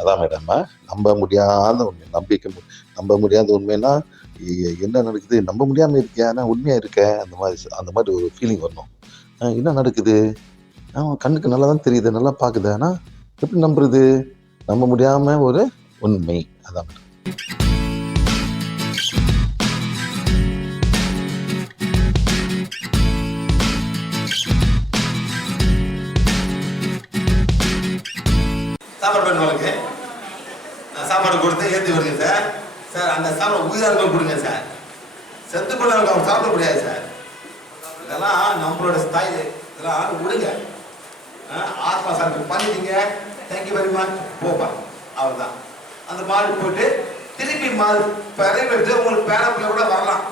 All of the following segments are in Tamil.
அதான் மேடம், நம்ப முடியாத உண்மை. நம்ப முடியாத உண்மைன்னா, என்ன நடக்குது? நம்ப முடியாம இருக்கே, ஆனா உண்மையா இருக்கே. அந்த மாதிரி ஒரு ஃபீலிங் வரணும். என்ன நடக்குது? கண்ணுக்கு நல்லா தான் தெரியுது, நல்லா பாக்குது. ஆனா எப்படி நம்புறது? நம்ப முடியாம ஒரு உண்மை. அதான் மேடம். சாப்பாடு பண்ணுவாங்க. நான் சாப்பாடு கொடுத்து ஏற்றி வருங்க சார். சார் அந்த சாப்பாடு உயிராக இருக்க கொடுங்க சார். செத்து போன அவங்க சாப்பிட முடியாது சார். இதெல்லாம் நம்மளோட ஸ்டைலு. இதெல்லாம் விடுங்க. ஆத்மா சாப்பிட்டு பண்ணிட்டீங்க, தேங்க்யூ வெரி மச், போப்பா, அவ்வளோதான். அந்த மாடு போயிட்டு திருப்பி மாடு பெறவிட்டு உங்களுக்கு பேரப்பில் கூட வரலாம்.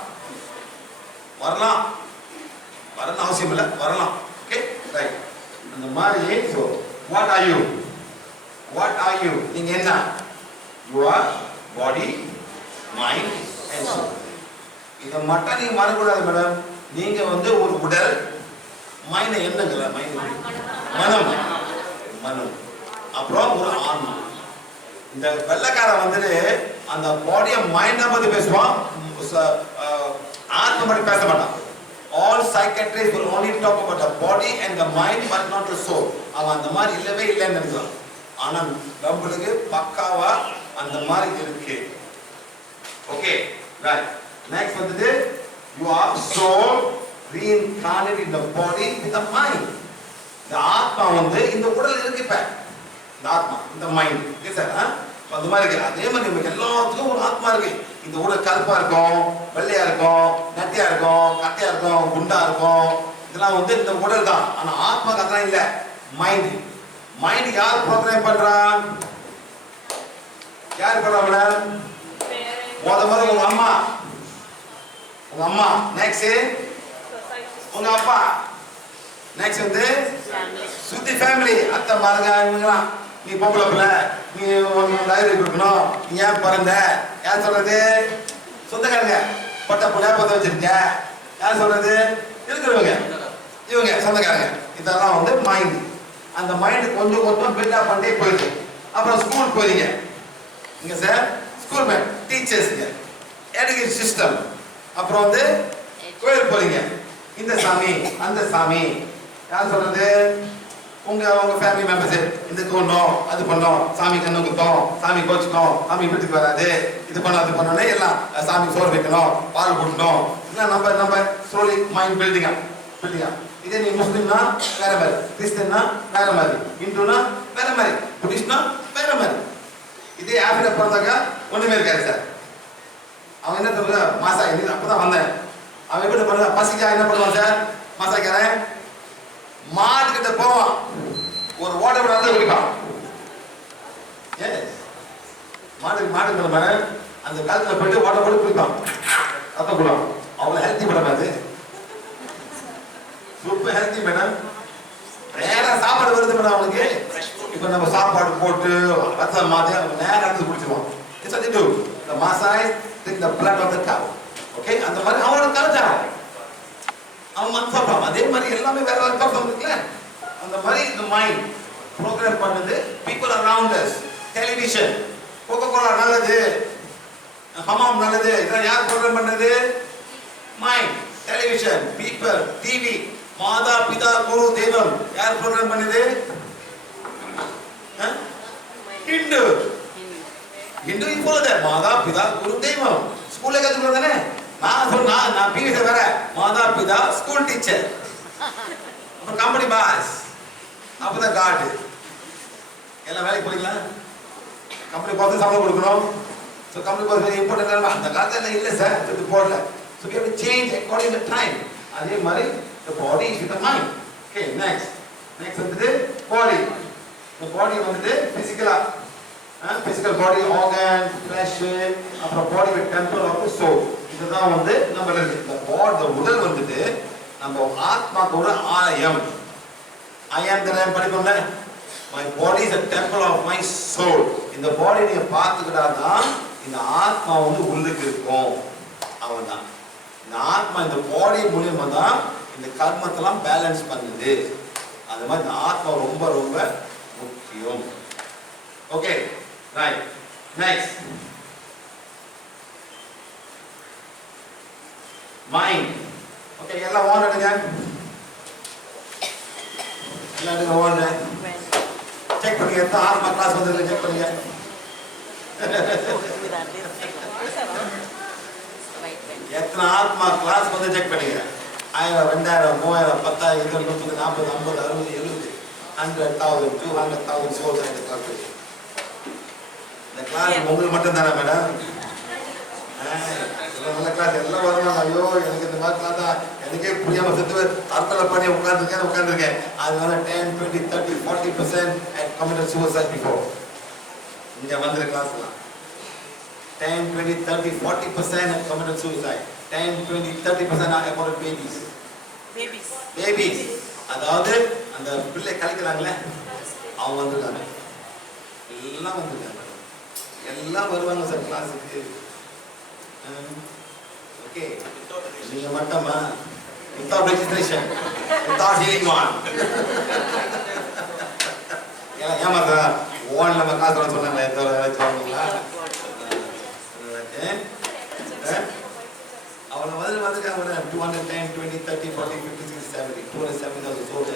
வரணும் அவசியம் இல்லை, வரலாம். Okay right. அந்த மாதிரி so what are you? What are you? நீங்க என்ன? You are body, mind and soul. இதை மட்டும் நீங்க மறக்கக்கூடாது மேடம். நீங்க வந்து ஒரு உடல், மைண்ட் என்னங்கல மைண்ட் மனம், அப்புறம் ஒரு ஆன்மா. இந்த வெள்ளக்காரன் வந்துட்டு அந்த பாடியை மைண்டை பத்தி பேசுவான், ஆத்மா பத்தி பேச மாட்டான். All psychiatrists will only talk about the body and the mind but not the soul. அவன் அந்த மாதிரி இல்லவே இல்லைன்னு நினைக்கிறான். ஆனா நம்மளுக்கு பக்காவா அந்த மாதிரி இருக்கு. Okay right. நெக்ஸ்ட் வந்து you are soul reincarnated in the body with the mind. இந்த ஆத்மா வந்து இந்த உடல் இருக்கு. இப்ப இந்த ஆத்மா, இந்த மைண்ட் இருக்கு சார். அந்த மாதிரி இருக்கு. அதே மாதிரி நமக்கு எல்லாத்துக்கும் ஒரு ஆத்மா இருக்கு. இந்த உடல் கருப்பா இருக்கும், வெள்ளையா இருக்கும், நட்டியா இருக்கும், கட்டையா இருக்கும், குண்டா இருக்கும். இதெல்லாம் வந்து இந்த உடல் தான். ஆனா ஆத்மா அதெல்லாம் இல்ல. மைண்ட் யார் ப்ரோக்ராம் பண்றா? யார் பண்றா மேடம்? முதல்ல உங்க அம்மா, நெக்ஸ்ட் உங்க அப்பா, நெக்ஸ்ட் வந்து சுத்தி ஃபேமிலி, அத்தை மாருங்க, இவங்கலாம். நீ பொம்பளை பிள்ளை, நீ டைரி கொடுக்கணும், நீ ஏன் பிறந்த? யார் சொல்றது? சொந்தக்காரங்க. பட்ட பிள்ளை பத்த வச்சிருக்க. யார் சொல்றது? இருக்கிறவங்க, இவங்க சொந்தக்காரங்க. இதெல்லாம் வந்து மைண்ட். அந்த மைண்ட் கொஞ்சம் கொஞ்சம் பில்டப் பண்ணிட்டே போயிடுது. அப்புறம் ஸ்கூல் போறீங்க. இங்க சார் ஸ்கூல் மேன், டீச்சர்ஸ்ங்க, எஜுகேஷன் சிஸ்டம். அப்புறம் வந்து கோயில் போறீங்க. இந்த சாமி, அந்த சாமி. யார் சொல்றது? உங்க ஃபேமிலி மெம்பர்ஸ். இது கொண்டோம், அது பண்ணோம், சாமி கண்ணு குத்தோம், சாமி கோச்சிட்டோம், சாமி வீட்டுக்கு வராது, இது பண்ணோம், அது பண்ணோன்னே எல்லாம் சாமி சோறு வைக்கணும், பால் கொடுக்கணும். இதெல்லாம் நம்ம ஸ்லோலி மைண்ட் பில்டிங்கா. இதே நீ முஸ்லிம்னா வேற மாதிரி, கிறிஸ்டியன்னா வேற மாதிரி, இந்துனா வேற மாதிரி, புத்திஸ்ட்னா வேற மாதிரி. இதே ஆப்பிரிக்கா பிறந்தாக்கா ஒண்ணுமே இருக்காது சார். அவன் என்ன சொல்ற? மாசா இது அப்பதான் வந்தேன். அவன் எப்படி பண்ண பசிக்கா என்ன பண்ணுவான் சார்? மாசாக்காரன் மாட்டுக்கிட்ட போவான், ஒரு ஓட்ட விடாத குடிப்பான். மாட்டுக்கு மேல அந்த காலத்துல போயிட்டு ஓட்ட போட்டு குடிப்பான், ரத்தம் குடிப்பான். அவ்வளவு ஹெல்த்தி மேடம், அது சூப்பர் ஹெல்த்தி மேடம். நேரா சாப்பாடு வருது மேடம் அவனுக்கு. இப்ப நம்ம சாப்பாடு போட்டு ரத்தம் மாத்தி நேரம் எடுத்து குடிச்சிருவான். It's what they do. The Maasai drink the blood of the cow. Okay, அந்த மாதிரி அவனுக்கு கலச்சாரம். அவன் வந்து சாப்பிடுவான். அதே மாதிரி எல்லாமே வேற வேற பர்சன் இருக்குல்ல. அந்த மாதிரி இந்த மைண்ட் ப்ரோக்ராம் பண்ணுது. People around us. Television, Coca-Cola நல்லது, ஹமாம் நல்லது. இதெல்லாம் யார் ப்ரோக்ராம் பண்ணது? மைண்ட். டெலிவிஷன், பீப்பிள், டிவி, மாதா பிதா குரு தெய்வம் யார் ப்ரோக்ராம் பண்ணுது? ஹிந்து இப்போது மாதா பிதா குரு தெய்வம் ஸ்கூல்ல கத்துக்கிறது தானே. நான் பிவிச வேற மாதா பிதா ஸ்கூல் டீச்சர், அப்புறம் கம்பெனி பாஸ், அப்பதான் கார்டு. எல்லாம் வேலைக்கு போறீங்களா? கம்பெனி பார்த்து சம்பளம் கொடுக்கணும். ஸோ கம்பெனி பார்த்து இம்பார்ட்டன்ட். அந்த காலத்தில் இல்லை சார், இது போடல. So we have to change according to time. அதே மாதிரி the body is with the mind. Okay, next வந்து body. The body வந்து physical body, organ, flesh, அப்புறம் body with temple of the soul. இதுதான் வந்து நம்ம இந்த உடல் வந்துட்டு நம்ம ஆத்மாக்கு ஒரு ஆலயம். ஐயாம் படிப்போம்ல, my body is a temple of my soul. இந்த பாடி நீங்க பார்த்துக்கிட்டாதான் இந்த ஆத்மா வந்து உள்ளுக்கு இருக்கும். அவன்தான் இந்த ஆத்மா. இந்த பாடி மூலியமா தான் இந்த கர்மத்தெல்லாம் பேலன்ஸ் பண்ணுது. அது மாதிரி இந்த ஆத்மா ரொம்ப ரொம்ப முக்கியம். Okay right. Next mind. Okay எல்லாம் ஓன் எடுங்க, எல்லாம் எடுங்க ஓன். செக் பண்ணுங்க எத்தனை ஆத்மா கிளாஸ் வந்ததுல செக் பண்ணுங்க. எத்தனை ஆத்மா கிளாஸ் வந்து செக் பண்ணுங்க. 1000 2000 3000 10,000 20 30 40 50 60 70 100,000 200,000 souls in the class. இந்த கிளாஸ் உங்களுக்கு மட்டும் தானே மேடம்? நல்ல கிளாஸ் எல்லாம் வருவாங்க. ஐயோ எனக்கு இந்த மாதிரி கிளாஸ் தான் எனக்கே புரியாம செத்து அர்த்தம் பண்ணி உட்காந்துருக்கேன். அதனால 10 20 30 40% had committed suicide before. இங்க வந்து கிளாஸ்லாம் 10 20 30 40% had committed suicide. 10 20 30% are about babies. அதாவது அந்த பிள்ளை கலைக்கிறாங்களே அவங்க வந்துருக்காங்க, எல்லாம் வந்துருக்காங்க, எல்லாம் வருவாங்க சார் கிளாஸுக்கு. ஓகே நீங்க மட்டுமா without registration, without hearing one. ஏமாத்தா ஓன் நம்ம கிளாஸ் சொன்னாங்க சொன்னீங்களா? அவனை வந்துருக்காங்க 210 20 30 40 50 60 70 270,000 souls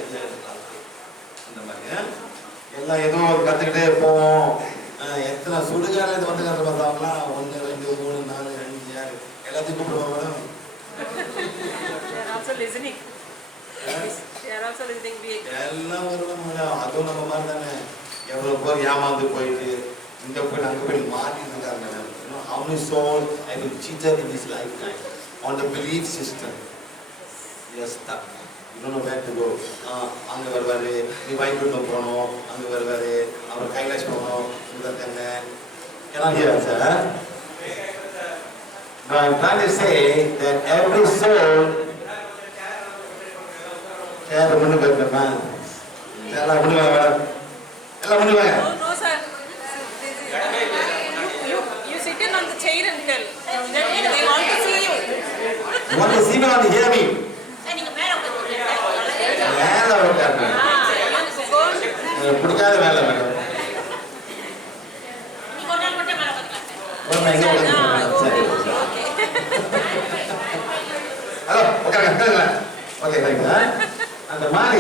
அந்த மாதிரி எல்லாம் ஏதோ கற்றுக்கிட்டே போவோம். எத்தனை சுடுகால இது வந்து பார்த்தாங்களாம் 1 2 3 4 5 6 எல்லாத்தையும் கூப்பிடுவாங்க மேடம். எல்லாம் வருவாங்க மேடம். அதுவும் நம்ம மாதிரி தானே எவ்வளோ பேர் ஏமாந்து போயிட்டு இங்கே போய் அங்கே போய் மாட்டிட்டு இருக்காங்க madam. How many souls have been cheated in this lifetime on the belief system? You're stuck. You don't know where to go. அங்கே வருவாரு, நீ வைகுண்டம் போகணும், அங்கே வருவாரு, அவர் கைலாஷ் போகணும், இருக்காங்க. Cannot hear sir. Now I'm trying to say that every soul எல்லாம் பண்ணுவாங்க மேடம், எல்லாம் பண்ணுவாங்க. No sir. You sit in on the chair and tell. They want to see you. You want to see me or to hear me? மேல உட்காருங்க. பிடிக்காத வேலை மேடம். ஹலோ உட்காருங்க. Okay right. அந்த மாதிரி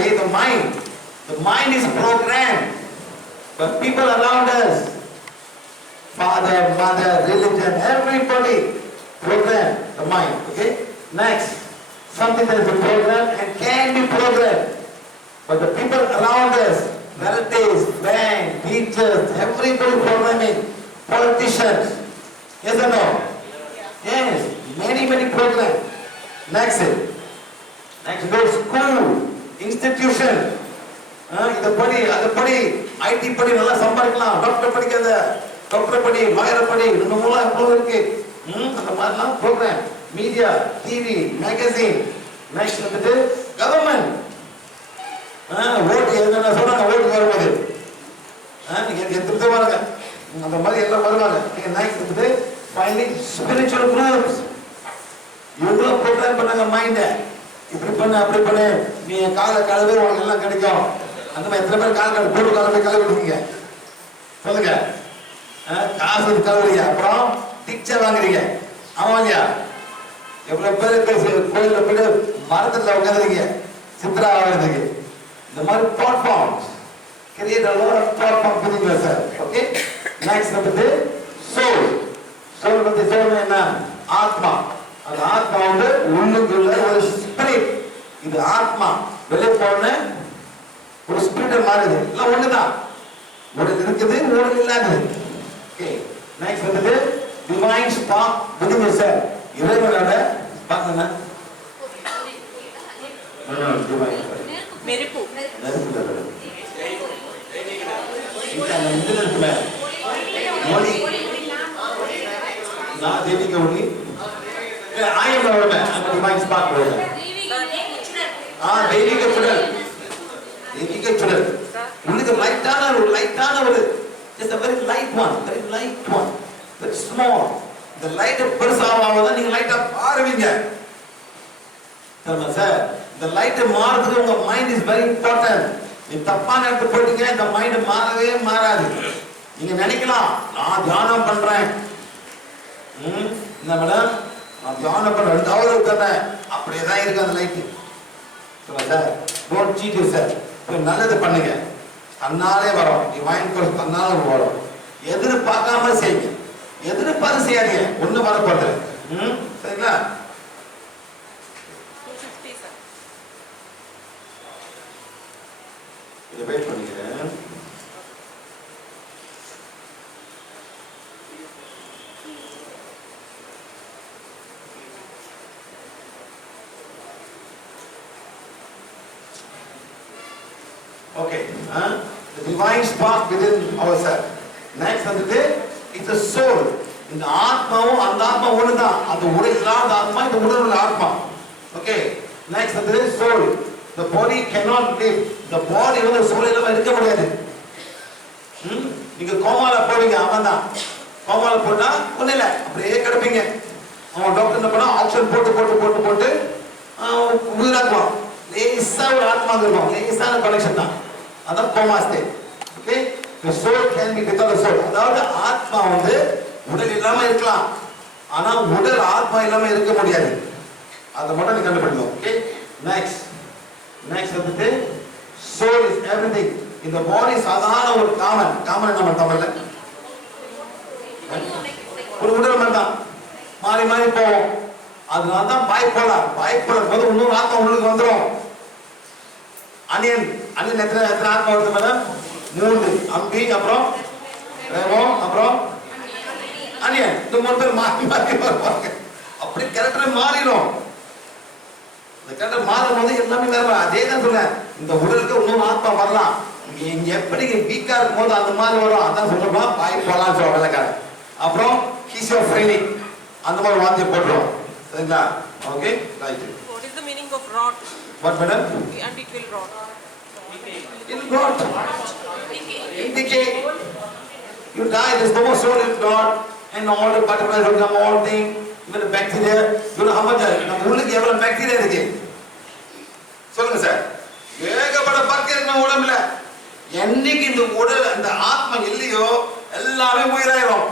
the mind is programmed, but people around us, father, mother, religion, everybody program the mind. Okay, next, something that is programmed and can be programmed, but the people around us, relatives, friends, teachers, everybody programming, politicians, yes or no? Yes, many program. Next go school, institution. இதை படி அதை படி, ஐடி படி, நல்லா சம்பாதிக்கலாம், டாக்டர் படிக்காத, டாக்டர் படி, லாயர் படி, இந்த மூலம் எவ்வளோ இருக்கு. அந்த மாதிரிலாம் program, media, TV, magazine. Next வந்துட்டு கவர்மெண்ட். ஓட்டு என்ன சொல்றாங்க, ஓட்டு வரும்போது நீங்க எத்தனை பாருங்க, அந்த மாதிரி எல்லாம் வருவாங்க. நெக்ஸ்ட் வந்துட்டு ஃபைனலி ஸ்பிரிச்சுவல் குரூப்ஸ். இவங்கள ப்ரோக்ராம் பண்ணாங்க மைண்டை, இப்படி பண்ணு அப்படி பண்ணு, நீ காலை கழுவு உனக்கு எல்லாம் கிடைக்கும். அந்த மாதிரி எத்தனை பேர் காலை போட்டு காலை போய் கழுவிடுவீங்க சொல்லுங்க. காசு கழுவுறீங்க, அப்புறம் டிக்சர் வாங்குறீங்க. ஆமா இல்லையா? எவ்வளவு பேர் கோயில போயிட்டு மரத்துல உட்காந்துருக்கீங்க சித்ரா ஆகிறதுக்கு. இந்த மாதிரி platforms create a lot of platform within yourself. Okay, next வந்து soul வந்து soul என்ன? ஆத்மா. அந்த ஆத்மா வந்து உள்ளுக்குள்ள ஒரு ஸ்பிரிட். இது ஆத்மா வெளியே போன ஒரு ஸ்பிரிட் மாறுது. எல்லாம் ஒண்ணுதான், ஒரு இருக்குது ஒரு இல்லாதது. ஓகே, நெக்ஸ்ட் வந்து டிவைன் ஸ்பார்க் within yourself. இறைவனோட ஸ்பார்க் என்ன? டிவைன் நெருப்பு. மொழி நான் தேவிக்க ஒளி. I am a divine spark. தெய்வீக சுடர். உங்களுக்கு லைட்டான ஒரு just a very light one, very small. இந்த லைட் பெருசாக தான் நீங்க லைட்டா பாருவீங்க. சார் இந்த லைட் மாறதுக்கு உங்க மைண்ட் இஸ் வெரி இம்பார்ட்டன்ட். நீ தப்பான இடத்துக்கு போயிட்டீங்க, இந்த மைண்ட் மாறவே மாறாது. நீங்க நினைக்கலாம் நான் தியானம் பண்றேன், என்ன மேடம் நான் தியானம் பண்றேன் 2 hour உட்கார்றேன், அப்படியே தான் இருக்கு அந்த light. Sir don't cheat you sir. நல்லது பண்ணுங்க, தன்னாலே வரும். டிவைன் கோர்ஸ் தன்னால வரும். எதிர்பார்க்காம செய்யுங்க, எதிர்பார்த்து செய்யாதீங்க, ஒண்ணு வரப்போகுது. சரிங்களா? 250 sir. இதை வெயிட் பண்ணிக்கிறேன். Okay, the divine spark within ourselves. Next வந்துட்டு it's a soul. இந்த ஆத்மாவும் அந்த ஆத்மா ஒண்ணுதான். அது உடல் இல்லாத ஆத்மா, இந்த உடல் உள்ள ஆத்மா. Okay, next வந்து soul. The body cannot live. The body வந்து soul இல்லாம இருக்க முடியாது. நீங்க கோமால போவீங்க, அவன்தான் கோமால போட்டா ஒண்ணு இல்ல, அப்படியே கிடப்பீங்க. அவன் டாக்டர் என்ன பண்ணா ஆக்சிஜன் போட்டு போட்டு போட்டு போட்டு உயிராக்குவான். லேசா ஒரு ஆத்மா இருக்கும், லேசான கனெக்ஷன் தான், அதான் coma state. Okay, the soul can be without the soul. அதாவது ஆத்மா வந்து உடல் இல்லாம இருக்கலாம், ஆனா உடல் ஆத்மா இல்லாம இருக்க முடியாது. அதை மட்டும் நீ கண்டுபிடிக்கணும். ஓகே, நெக்ஸ்ட் வந்துட்டு soul is everything. இந்த பாடி சாதாரண ஒரு காமன் நம்ம தமிழ்ல ஒரு உடல் மாதிரி தான், மாறி மாறி போவோம். அதனால தான் பைப்போலார் போது இன்னொரு ஆத்மா உங்களுக்கு வந்துடும். அனியன் எத்தனை ஆத்மா வருது மேடம்? 3. அம்பி, அப்புறம் ரேவோ, அப்புறம் அனியன். இந்த 3 பேர் மாறி மாறி வருவாங்க. அப்படி கேரக்டர் மாறிடும். இந்த கேரக்டர் மாறும் போது எல்லாமே வேற. அதே தான் சொல்றேன், இந்த உடலுக்கு இன்னொரு ஆத்மா வரலாம். இங்க எப்படி வீக்கா இருக்கும் போது அந்த மாதிரி வரும். அதான் சொல்றப்பா பைப்போலார் சொல்ற வெள்ளக்காரன். அப்புறம் ஹீசோஃப்ரெனிக், அந்த மாதிரி வாந்தி போட்டுரும். சரிங்களா? Okay, right. What is the meaning of rot? What madam? And it will rot. It will rot. In decay. You die, there's no more soul in God, and all the butterflies will come, all things, even the bacteria. You know how much? நம்ம உள்ளுக்கு எவ்வளவு பாக்டீரியா இருக்கு சொல்லுங்க சார். ஏகப்பட்ட பாக்டீரியா நம்ம உடம்புல. என்னைக்கு இந்த உடல் அந்த ஆத்மா இல்லையோ எல்லாமே உயிராயிரும்.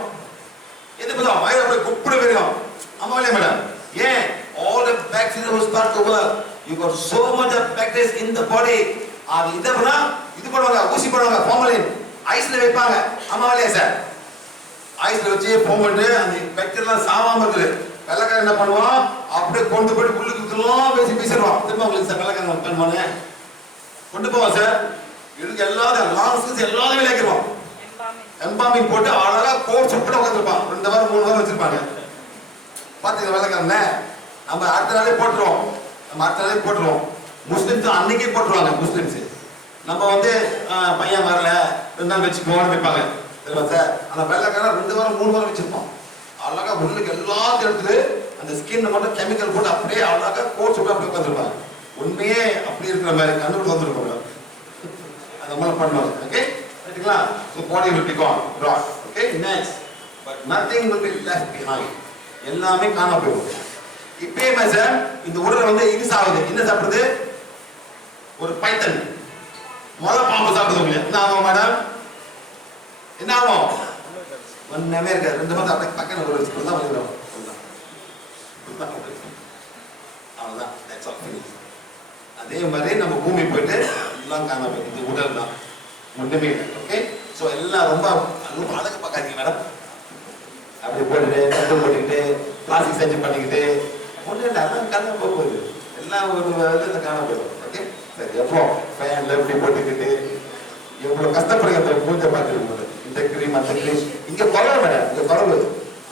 எது பார்த்தா வயிறு அப்படியே குப்புடு வரும். ஆமா இல்லையா மேடம்? ஏன்? all the bacteria will start to work. You got so much of bacteria in the body. அது இதனா இது பண்ணுவாங்க, ஊசி போடுவாங்க, ஃபார்மலின் ஐஸ்ல வைப்பாங்க. ஆமா இல்லையா சார்? ஐஸ்ல வச்சு போட்டு அந்த பாக்டீரியா சாவாம இருக்குது. வெள்ளக்காரன் என்ன பண்ணுவான், அப்படியே கொண்டு போய் புல்லுக்கு குத்துலாம் பேசி பேசிடுவான். திரும்ப உங்களுக்கு சார் வெள்ளக்காரன் பண்ணுவானே கொண்டு போவான் சார். இதுக்கு எல்லாத்தையும் லாங்ஸ் எல்லாத்தையும் விளையாக்கிடுவான். எம்பாமிங் போட்டு அழகா கோர்ஸ் போட்டு உட்காந்துருப்பான். 2 வாரம் 3 வாரம் வச்சிருப்பாங்க. பாத்தீங்க வெள்ளக்காரன நம்ம அடுத்த நாளே போட்டுருவோம். முஸ்லிம்ஸ் அன்னைக்கே போட்டுருவாங்க. முஸ்லிம்ஸ் நம்ம வந்து பையன் வரல 2 நாள் வச்சு போன வைப்பாங்க. தெரியுமா சார்? அந்த வெள்ளக்காரன் 2 வாரம் 3 வாரம் வச்சிருப்பான். அழகா உள்ளுக்கு எல்லாத்தையும் எடுத்துட்டு அந்த ஸ்கின் மட்டும் கெமிக்கல் போட்டு அப்படியே அழகா கோர்ஸ் போட்டு அப்படியே உட்காந்துருப்பாங்க. உண்மையே அப்படி இருக்கிற மாதிரி கண்டுபிடிச்சு வந்துருப்பாங்க. அந்த மாதிரி பண்ணுவாங்க. ஓகே, ரைட்டுங்களா? So body will be gone, rot. Okay, next, but nothing will be left behind. எல்லாமே காணாம போயிடும். இப்பயே சார் இந்த உடல் வந்து இது சாகுது. என்ன சாப்பிடுது? ஒரு பைத்தன் பாம்பு சாப்பிடுது. என்ன ஆகும் மேடம்? என்ன ஆகும்? ஒண்ணுமே இருக்காது. 2 மாதம் அப்படியே பக்கம் ஒரு வச்சு தான் வந்துடும். அவ்வளோதான், that's all finished. அதே மாதிரி நம்ம பூமி போயிட்டு எல்லாம் காணாம போயிடும். இது உடல் தான், ஒன்றுமே இல்லை. ஓகே, ஸோ எல்லாம் ரொம்ப அழகு பார்க்காதீங்க மேடம். அப்படி போட்டுட்டு கட்டு போட்டுக்கிட்டு பிளாஸ்டிக் சர்ஜரி பண்ணிக்கிட்டு ஒன்றும் இல்லை, அதான் காணாம போகுது. எல்லாம் ஒரு இதில் காணாம போயிடும். ஓகே, சரி. எப்போ ஃபேனில் இப்படி போட்டுக்கிட்டு எவ்வளோ கஷ்டப்படுங்க அந்த பூஜை பார்த்துருக்கும். இந்த கிரீம் அந்த கிரீம் இங்கே குறவு மேடம், இங்கே குறவு.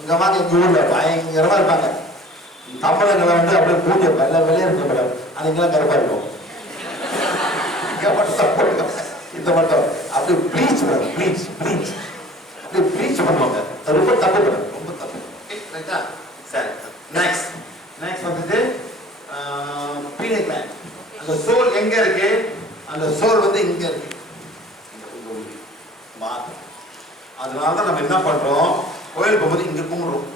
இங்கே வாங்க, எங்கள் ஊரில் பயங்கரமாக இருப்பாங்க. தமிழங்களை வந்து அப்படியே பூஜை வெள்ளை வெள்ளையா இருக்கும் மேடம். அதுக்கெல்லாம் கருப்பா இருக்கும். இங்கே மட்டும் போட்டுக்கோங்க, இந்த மட்டும் அப்படியே ப்ளீச் மேடம், ப்ளீச் அப்படியே ப்ளீச் பண்ணுவாங்க. அது ரொம்ப தப்பு மேடம், ரொம்ப தப்பு. ரைட்டா? சரி. நெக்ஸ்ட் வந்துட்டு பீனியல் கிளாண்ட். அந்த சோல் எங்க இருக்கு? அந்த சோல் வந்து இங்க இருக்கு. அதனாலதான் நம்ம என்ன பண்றோம், கோயில் போகும்போது இங்க கும்பிடுறோம்.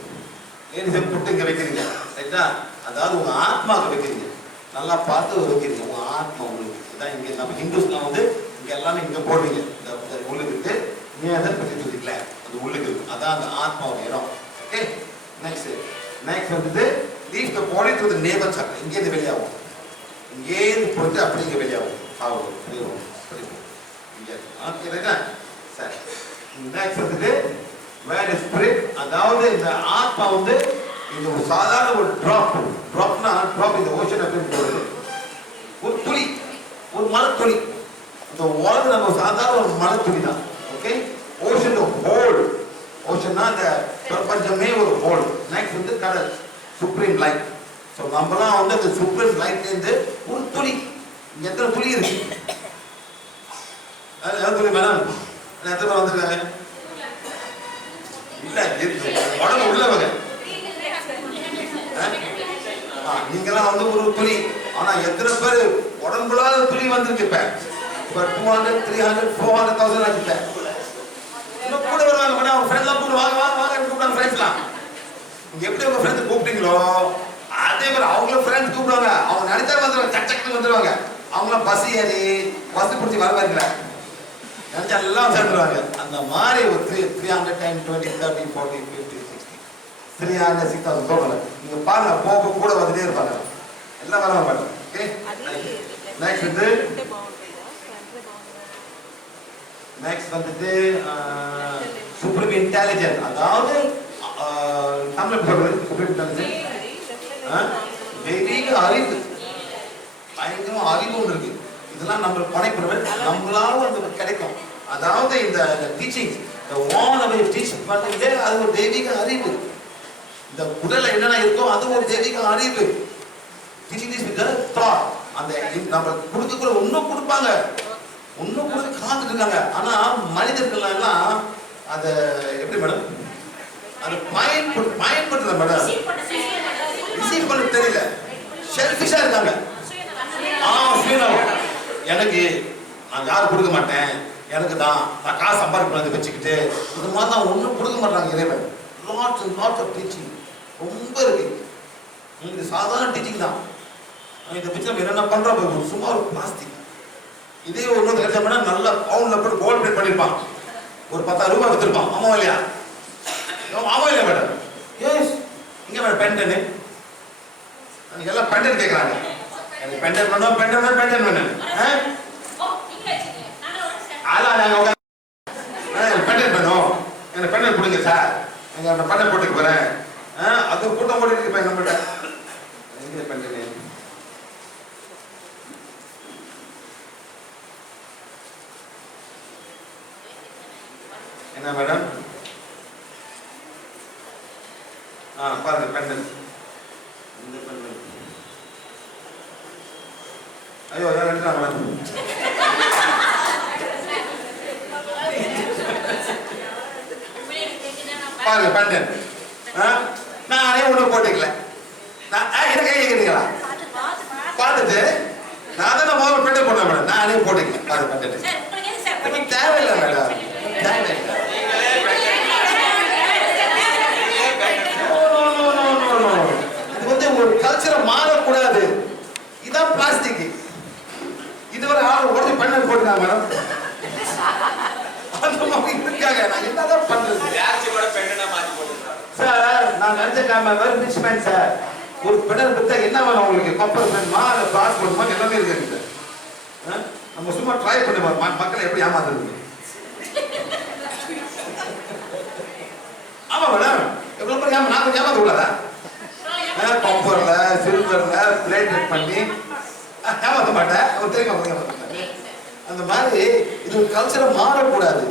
லேடிஸ் புட்டு இங்க வைக்கிறீங்க. ரைட்டா? அதாவது உங்க ஆத்மாவுக்கு வைக்கிறீங்க. நல்லா பார்த்து வைக்கிறீங்க. உங்க ஆத்மா உங்களுக்கு இதான் இங்கே நம்ம ஹிந்துஸ்லாம் வந்து இங்கே எல்லாமே இங்கே போடுவீங்க. இந்த உள்ளுக்கு நீ அதை பற்றி சொல்லிக்கல அந்த உள்ளுக்கு இருக்கு. அதான் அந்த ஆத்மாவோட இடம். ஓகே, நெக்ஸ்ட் வந்துட்டு leave the body to the never சக்கரம். இங்கேருந்து வெளியாகும், இங்கேருந்து போட்டு அப்படி இங்கே வெளியாகும். ஆகும் இங்கே ஓகே ரைட்டா. சரி, நெக்ஸ்ட் வந்துட்டு வேர் இஸ் ஸ்பிரிட். அதாவது இந்த ஆத்மா வந்து இது ஒரு சாதாரண ஒரு ட்ராப்னா ட்ராப் இந்த ஓஷன் அப்படின்னு போடுறது ஒரு துளி, ஒரு மலைத்துளி. இந்த உலகம் நம்ம சாதாரண ஒரு மலைத்துளி தான். Okay, ocean whole. ஓஷன்னா அந்த பிரபஞ்சமே ஒரு ஹோல். நெக்ஸ்ட் வந்து கடல், சுப்ரீம் லைட். ஸோ நம்மலாம் வந்து அந்த சுப்ரீம் லைட்லேருந்து ஒரு துளி. இங்கே எத்தனை துளி இருக்கு? துளி மேடம் எத்தனை பேர் வந்துருக்காங்க? இல்லை, உடம்பு உள்ளவங்க நீங்களாம் வந்து ஒரு துளி. ஆனா எத்தனை பேர் உடம்புல துளி வந்திருக்கு? இப்ப 200, 300, 400,000 ஆகிட்ட. இன்னும் கூட வருவாங்க மேடம். அவங்க ஃப்ரெண்ட்லாம் கூட வாங்க வாங்க வாங்க கூப்பிட்டாங்க. ஃப்ரெண்ட்ஸ்லாம் நீங்க எப்படி உங்க ஃப்ரெண்ட்ஸ் கூப்பிட்டீங்களோ அதே மாதிரி அவங்களும் ஃப்ரெண்ட்ஸ் கூப்பிடுவாங்க. அவங்க நினைச்சா வந்துடுவாங்க, சச்சக்கு வந்துடுவாங்க. அவங்களாம் பஸ் ஏறி பஸ் பிடிச்சி வரவாங்க, நினைச்சா எல்லாம் சேர்ந்துருவாங்க. அந்த மாதிரி ஒரு 300 times 20, 30, 40, 50, 60, 300, 6,000 சொல்றேன். நீங்க பாருங்க, போக கூட வந்துட்டே இருப்பாங்க. எல்லாம் வர மாட்டாங்க. ஓகே, நெக்ஸ்ட் வந்து சுப்ரீம் இன்டெலிஜென்ட். அதாவது தமிழ் சொல்றது சுப்ரீம் இன்டெலிஜென்ட், தெய்வீக அறிவு. பயங்கரமா அறிவு ஒன்று இருக்கு. இதெல்லாம் நம்ம படைப்புறவன் நம்மளால அது கிடைக்கும். அதாவது இந்த டீச்சிங், இந்த வானவை டீச் பண்ணிட்டு அது ஒரு தெய்வீக அறிவு. இந்த உடல்ல என்னென்ன இருக்கோ அது ஒரு தெய்வீக அறிவு. Teaching is with thought. அந்த நம்ம கொடுக்கக்குள்ள இன்னும் கொடுப்பாங்க, இன்னும் கொடுக்க காத்துட்டு இருக்காங்க. ஆனா மனிதர்கள் எல்லாம் அதை எப்படி மேடம் அதை பயன்படுத்தல மேடம், ரிசீவ் பண்ண தெரியல, செல்ஃபிஷா இருக்காங்க. எனக்கு நான் யாரும் கொடுக்க மாட்டேன், எனக்கு தான் நான் காசு சம்பாதிப்பேன் வச்சுக்கிட்டு இது மாதிரி தான் ஒன்றும் கொடுக்க மாட்டாங்க இறைவன். லாட் ஆஃப் டீச்சிங் ரொம்ப இருக்கு. இது சாதாரண டீச்சிங் தான். இதை வச்சு நம்ம என்னென்ன பண்றோம், சும்மா ஒரு பிளாஸ்டிக். இதே ஒன்று கிடைச்சோம்னா நல்லா பவுன்ல போட்டு கோல்ட் பிளேட் பண்ணிருப்பான், ஒரு 10,000 ரூபாய் வித்துருப்பான். ஆமா இல்லையா? ஆமா இல்லையா மேடம்? எஸ். இங்க மேடம் பென்டனு எல்லாம் பென்டன் கேட்கறாங்க. எனக்கு பென்டன் வேணும், பென்டன் வேணும், பென்டன் வேணும். பென்டன் வேணும், எனக்கு பென்டன் கொடுங்க சார், எனக்கு பென்டன் போட்டுக்கு போறேன். அது கூட்டம் போட்டு இருப்பேன் நம்மகிட்ட. எங்க பென்டன் என்ன மேடம்? பாருங்க பென்டன். இந்த பென்டன் ஐயோ எடுத்துட்டாங்க மேடம். பாருங்க பென்டன். நானே ஒண்ணு போட்டுக்கல. என்ன கை கேட்குறீங்களா? பார்த்துட்டு நான் தான் முதல்ல பென்டன் போட்டேன் மேடம். நானே போட்டுக்கல. பாருங்க பென்டன் தேவையில்லை மேடம், தேவையில்லை. இது வந்து ஒரு கல்ச்சரை மாறக்கூடாது. இதான் பிளாஸ்டிக். இதுவரை ஆள் உடனே பென்டன் போட்டுருக்காங்க மேடம். அந்த மாதிரி இருக்காங்க. நான் என்னதான் பண்றது? சார் நான் நினைச்சேன் வெறும் ரிச் மேன் சார். ஒரு பென்டன் கொடுத்தா என்ன வேணும் உங்களுக்கு? கப்பல் வேணுமா, பாஸ்போர்ட் மாதிரி எல்லாமே இருக்கு. நம்ம சும்மா ட்ரை பண்ணி மக்களை எப்படி ஏமாத்துறது? ஆமா மேடம், எவ்வளவு பேர் நான் கொஞ்சம் ஏமாத்த கூடாதா? கப்பர்ல சில்வர்ல பிளேட் பண்ணி ஏமாத்த மாட்டேன். அவர் தெரியுமா? அந்த மாதிரி இது கல்ச்சரை மாறக்கூடாது.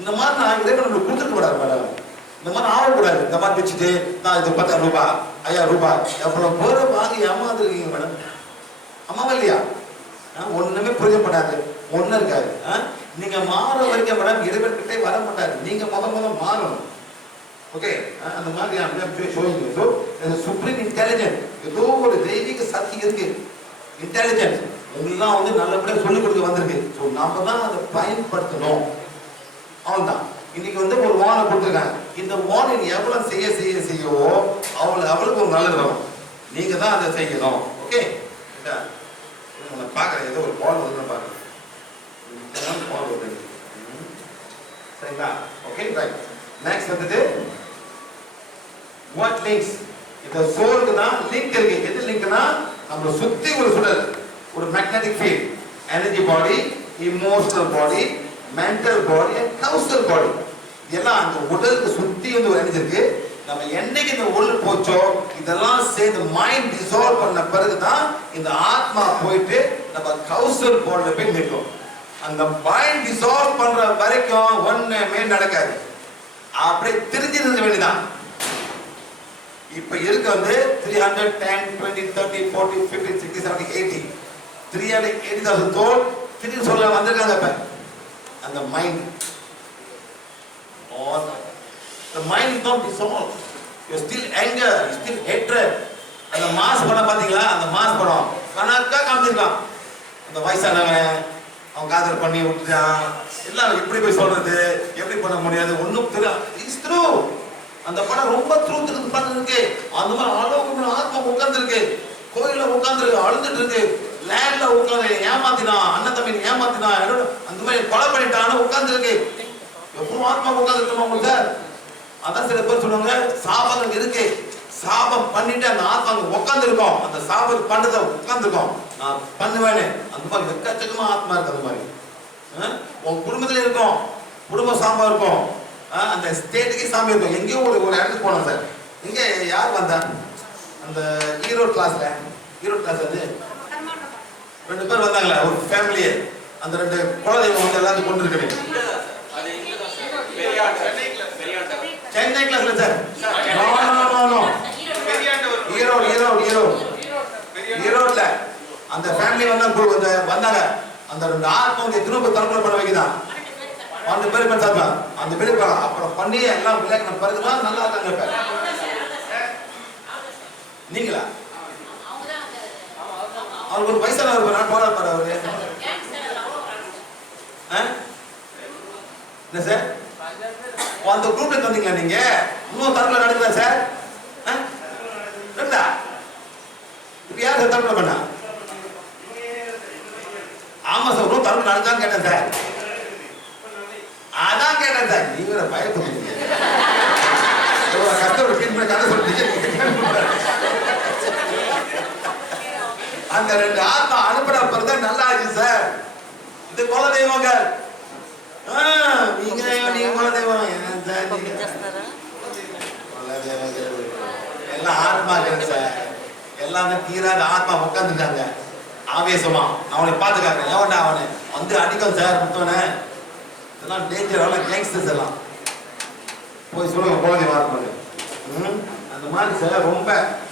இந்த மாதிரி நான் இறைவன் நம்மளுக்கு கொடுத்துருக்க கூடாது மேடம். இந்த மாதிரி ஆகக்கூடாது. இந்த மாதிரி வச்சுட்டு நான் இது 10,000 ரூபாய் 5,000 ரூபாய் எவ்வளவு பேரை வாங்கி ஏமாந்துருக்கீங்க மேடம். அம்மாவா இல்லையா? ஒண்ணுமே புரியப்படாது, ஒண்ணு இருக்காது. நீங்க மாற வரைக்கும் மேடம் இறைவன் கிட்டே வர மாட்டாரு. நீங்க முத மாறணும். ஓகே, அந்த மாதிரி சுப்ரீம் இன்டெலிஜென்ட், ஏதோ ஒரு தெய்வீக சக்தி இருக்கு. இன்டெலிஜென்ட் உங்களெல்லாம் வந்து நல்லபடியாக சொல்லிக் கொடுக்க வந்திருக்கு. ஸோ நாம தான் அதை பயன்படுத்தணும். அவன்தான் இன்னைக்கு வந்து ஒரு வானை கொடுத்துருக்காங்க. இந்த வானை நீ எவ்வளவு செய்யவோ அவளுக்கு ஒரு நல்லது வரும். நீங்க தான் அதை செய்யணும். ஓகே, உன்னை பார்க்குறேன், ஏதோ ஒரு பால் வருதுன்னு பார்க்குறேன். பால் வருது. சரிங்களா? Okay, right. நெக்ஸ்ட் வந்துட்டு வாட் லிங்க்ஸ்? இந்த சோலுக்கு தான் லிங்க் இருக்கு. எது லிங்க்னா நம்மளை சுத்தி ஒரு சுடல், ஒரு magnetic field, energy body, emotional body, mental body and causal body. இதெல்லாம் அந்த உடலுக்கு சுத்தி வந்து ஒரு எனர்ஜி இருக்கு. நம்ம என்னைக்கு இந்த உடல் போச்சோ இதெல்லாம் சேர்ந்து மைண்ட் டிசால்வ் பண்ண பிறகுதான் இந்த ஆத்மா போயிட்டு நம்ம கவுசல் பாடியில போய் நிற்கும். அந்த மைண்ட் டிசால்வ் பண்ற வரைக்கும் ஒண்ணுமே நடக்காது. அப்படியே தெரிஞ்சிருக்க வேண்டியதான். இப்ப இருக்க வந்து 310, 20, 30, 40, 50, 60, 70, 80 380,000 தோல் திடீர்னு சொல்ல வந்திருக்காங்க. இப்ப அந்த mind or the mind is not dissolved. You are still anger, you are still hatred. அந்த மாஸ் படம் பாத்தீங்களா? அந்த மாஸ் படம் கணக்கா காமிச்சிருக்கான். அந்த வயசானவன் அவன் காதல் பண்ணி விட்டுட்டான், எல்லாம் எப்படி போய் சொல்றது, எப்படி பண்ண முடியாது, ஒன்றும் தெரியும். It's true. அந்த படம் ரொம்ப ட்ரூத் இருக்கு. அந்த மாதிரி அளவுக்கு ஆத்மா உட்கார்ந்து இருக்கு, கோயில உட்கார்ந்து இருக்கு, அழுந்துட்டு இருக்கு, லேண்ட்ல உட்கார்ந்து ஏமாத்தினான், அண்ணன் தம்பி ஏமாத்தினான், அந்த மாதிரி கொலை பண்ணிட்டான்னு உட்கார்ந்து இருக்கு. எப்பவும் ஆத்மா உட்கார்ந்து இருக்கணும் உங்களுக்கு சார். அதான் சில பேர் சொல்லுவாங்க சாபம் இருக்கு, சாபம் பண்ணிட்டு அந்த ஆத்மா உட்கார்ந்து இருக்கோம், அந்த சாபம் பண்ணதை உட்கார்ந்து இருக்கோம், நான் பண்ணுவேன்னு. அந்த மாதிரி எக்கச்சக்கமா ஆத்மா இருக்கு. அந்த மாதிரி உங்க குடும்பத்துல இருக்கும், குடும்ப சாம்பம் இருக்கும், அந்த ஸ்டேட்டுக்கு சாமி இருக்கும். எங்கேயோ ஒரு இடத்துக்கு போனோம் சார். இங்க யார் வந்தா அந்த ஈரோடு கிளாஸ்ல வந்து 2 பேர் வந்தாங்களா, ஒரு ஃபேமிலியே. அந்த 2 குலதெய்வம் வந்து எல்லாத்தையும் கொண்டு இருக்கிறீங்க. சென்னை கிளாஸ்ல சார். ஈரோடுல அந்த ஃபேமிலி வந்தாங்க. அந்த 2 ஆத்மா திரும்ப தற்கொலை பண்ண வைக்குதான். 2 பேர் சாப்பிடா அந்த பேர் அப்புறம் பண்ணி எல்லாம் விளையாடின பிறகுதான் நல்லா இருக்காங்க. இப்ப நீங்களா அவருக்கு ஒரு வயசான நான் போறாரு பாரு அவரு. என்ன சார் அந்த குரூப்ல தந்தீங்களா நீங்க? இன்னும் தற்கொலை நடக்குதா சார்? இப்ப யார் தற்கொலை பண்ணா? ஆமா சார், இன்னும் தற்கொலை நடக்குதான்னு கேட்டேன் சார். அதான் கேட்டேன் சார். நீங்க பயப்படுறீங்க, கஷ்டப்பட்டு கதை சொல்றீங்க. அந்த 2 ஆத்மா அனுப்பின பிறகு நல்லா ஆச்சு சார். இது குல தெய்வங்கள். நீங்க குல தெய்வம் எல்லாம் ஆத்மாக்கள் சார். எல்லாம் தீராத ஆத்மா உட்காந்துட்டாங்க ஆவேசமா. அவனை பாத்துக்காங்க. எவன்டா அவனை வந்து அடிக்கும் சார் முத்தவனை. இதெல்லாம் டேஞ்சர் கேங்ஸ்டர்ஸ் எல்லாம் போய் சொல்லுங்க குழந்தை வார்த்தை. அந்த மாதிரி சார் ரொம்ப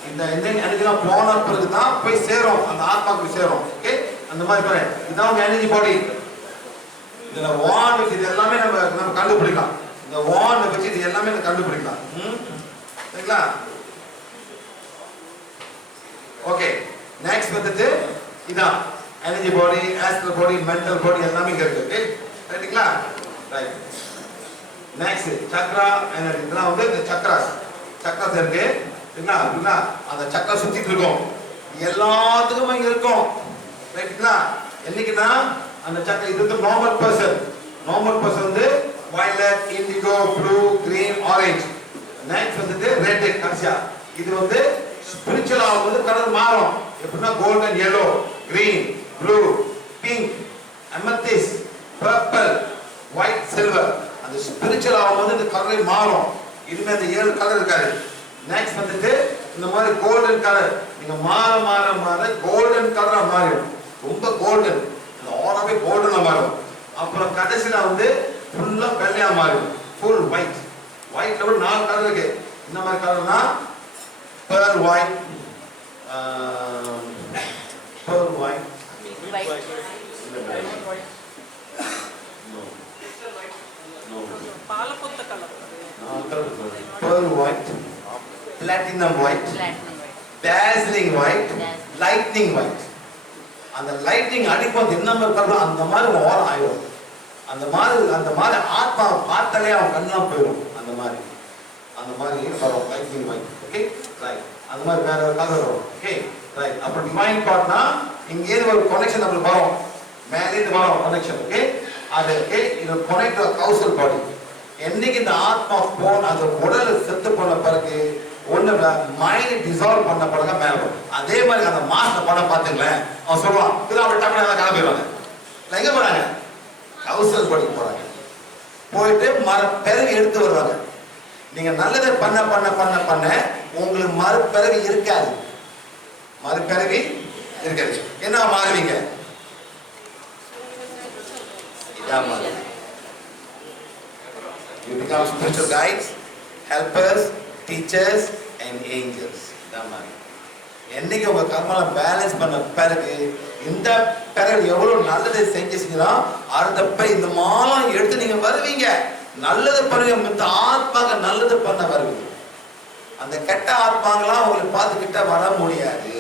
இந்த எனர்ஜிலாம் போன பிறகுதான் போய் சேரும், அந்த ஆத்மாவுக்கு சேரும். ஓகே, அந்த மாதிரி பாரு. இதுதான் உங்க எனர்ஜி பாடி. இதுல வான் வச்சு இது எல்லாமே நம்ம கண்டுபிடிக்கலாம். இந்த வான் வச்சு இது எல்லாமே கண்டுபிடிக்கலாம். சரிங்களா? ஓகே, நெக்ஸ்ட் வந்துட்டு இதான் எனர்ஜி பாடி, ஆஸ்ட்ரல் பாடி, மென்டல் பாடி எல்லாமே இங்க இருக்கு. ஓகே, ரைட்டுங்களா? ரைட். Next Chakra energy. இதெல்லாம் வந்து இந்த சக்ராஸ் இருக்கு. சரிங்களா? அந்த சக்கரா சுத்திட்டு இருக்கும், எல்லாத்துக்கும் இங்க இருக்கும். ரைட்டுங்களா? என்னைக்குன்னா அந்த சக்கரை இது வந்து நார்மல் பர்சன் வந்து violet, indigo, blue, green, orange. Next வந்துட்டு ரெட் கடைசியா. இது வந்து ஸ்பிரிச்சுவல் ஆகும்போது கலர் மாறும். எப்படின்னா golden, yellow, green, blue, pink, amethyst, purple, white, silver. அந்த ஸ்பிரிச்சுவல் ஆகும்போது இந்த கலர் மாறும். இனிமே அந்த 7 கலர் இருக்காது. நெக்ஸ்ட் வந்துட்டு இந்த மாதிரி கோல்டன் கலர் நீங்க மாற கோல்டன் கலரா மாறிடும். ரொம்ப கோல்டன், ஆனாவே கோல்டனா மாறும். அப்புறம் கடைசியில வந்து ஃபுல்லா வெள்ளையா மாறிடும். Full white. ஒயிட்ல ஒரு 4 கலர் இருக்கு. இந்த மாதிரி கலர்னா pearl white, பாலபுத்த colour, pearl white, platinum white, dazzling white, lightning white. அந்த லைட்டிங் அடிக்கும் என்ன மாதிரி அந்த மாதிரி ஓரம் ஆயிடும். அந்த மாதிரி ஆத்மா பார்த்தாலே அவன் கண்ணெல்லாம் போயிடும். அந்த மாதிரி வரும் லைட்டிங் ஒயிட். Okay, right. அந்த மாதிரி வேற கலர் வரும். Okay, right. அப்புறம் டிவைன் தாட்னா இங்கேருந்து ஒரு கனெக்ஷன் நமக்கு வரும், மேலேருந்து வரும் கனெக்ஷன். ஓகே, அது ஓகே, இது கனெக்ட் கௌசல் பாடி. என்னைக்கு இந்த ஆத்மா போன் அந்த உடல் செத்து போன பிறகு ஒண்ணு மைண்ட் டிசால்வ் பண்ண பிறகு மேல வரும். அதே மாதிரி அந்த மாஸ்டர் படம் பாத்துங்களேன், அவன் சொல்லுவான் இது அப்படி டக்குனு கிளம்பிடுவாங்க. இல்லை எங்க போறாங்க? கௌசல் பாடி போறாங்க. போயிட்டு பிறகு எடுத்து வருவாங்க. நீங்க நல்லதை பண்ண பண்ண பண்ண பண்ண உங்களுக்கு மறுபிறவி இருக்காது. மறுபிறவி இருக்காது. என்ன மாறுவீங்க? இதான் மாறுவீங்க. You become spiritual guides, helpers, teachers and angels. இதான் மாறுவீங்க. என்னைக்கு உங்க கர்மல பேலன்ஸ் பண்ண பிறகு இந்த பிறகு எவ்வளவு நல்லதை செஞ்சீங்கன்னா அடுத்த இந்த மாலம் எடுத்து நீங்க வருவீங்க. நல்லது பண்ணுங்க, மித்த ஆத்மாங்க நல்லது பண்ண வருவீங்க. அந்த கெட்ட ஆத்மாங்களாம் உங்களை பார்த்து கிட்ட வர முடியாது.